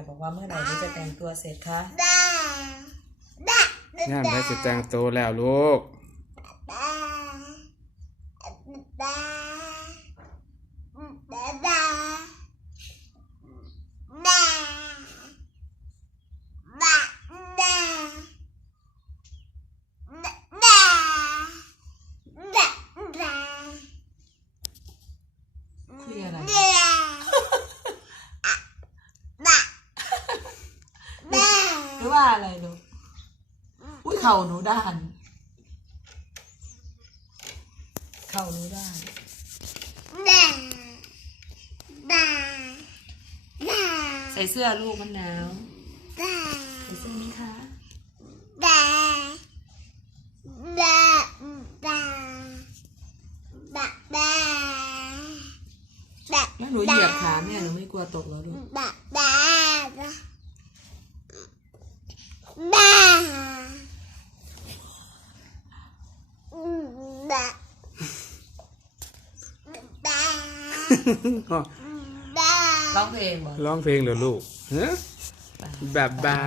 กับบอกว่าเมื่อไหร่ที่จะแต่งตัวเสร็จคะย่ามได้จะแต่งตัวแล้วลูก คุยอะไรหรือ ว่าอะไรลูกอุ้ยเข่าหนูด้าน เข่าหนูด้านใส่เสื้อลูกมันหนาวใส่เสื้อไหมคะแล้วหนูเหยียบขาแม่หนูไม่กลัวตกเหรอลูก ร้องเพลงบอกร้องเพลงเหรอลูกฮะแบบบา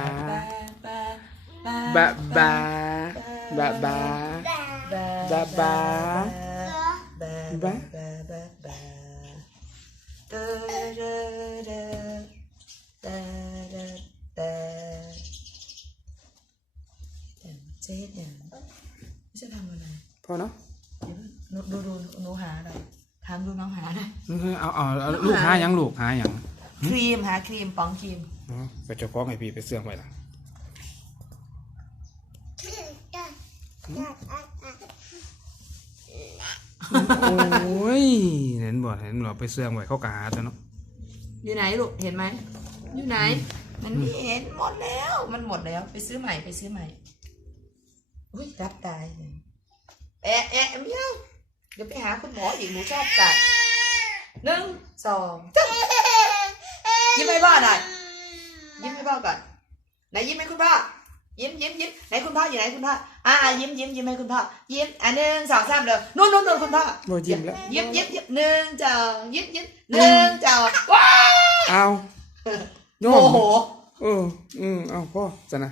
แบบบาแบบบาบาบาบาเจ๊เนี่ยไม่ใช่ทำอะไรพอเนาะ เดี๋ยวหนูดูดูหนูหาอะไรถามดูน้องหาอะไรเอาเอาเอาลูกหาหยังลูกหาหยังครีมหาครีมปองครีมอ๋อไปเจ้าของให้พี่ไปเสื่องไว้ล่ะโอ้ยเห็นบ่เห็นบ่ไปเสื่องไว้เขากหาตัวเนาะอยู่ไหนลูกเห็นไหมอยู่ไหน มันไม่เห็นหมดแล้ว มันหมดแล้ว ไปซื้อใหม่ไปซื้อใหม่อุ้ยรับตายเลยแอะแอะเมียว เดี๋ยวไปหาคุณหมออีกหนูชอบกัดหนึ่งสองจึ๊งยิ้มให้พ่อหน่อยยิ้มให้พ่อก่อนไหนยิ้มให้คุณพ่อยิ้มยิ้มยิ้มไหนคุณพ่ออยู่ไหนคุณพ่ออ่ายิ้มยิ้มยิ้มให้คุณพ่อยิ้มอะหนึ่งสองสามเร็วนู่นนู่นนู่นคุณพ่อบ่ยิ้มแล้วยิ้มยิ้มยิ้มหนึ่งจอยิ้มยิ้มหนึ่งจอว้าเอาโยโมมโหเอออืมเอาพ่อจะนะ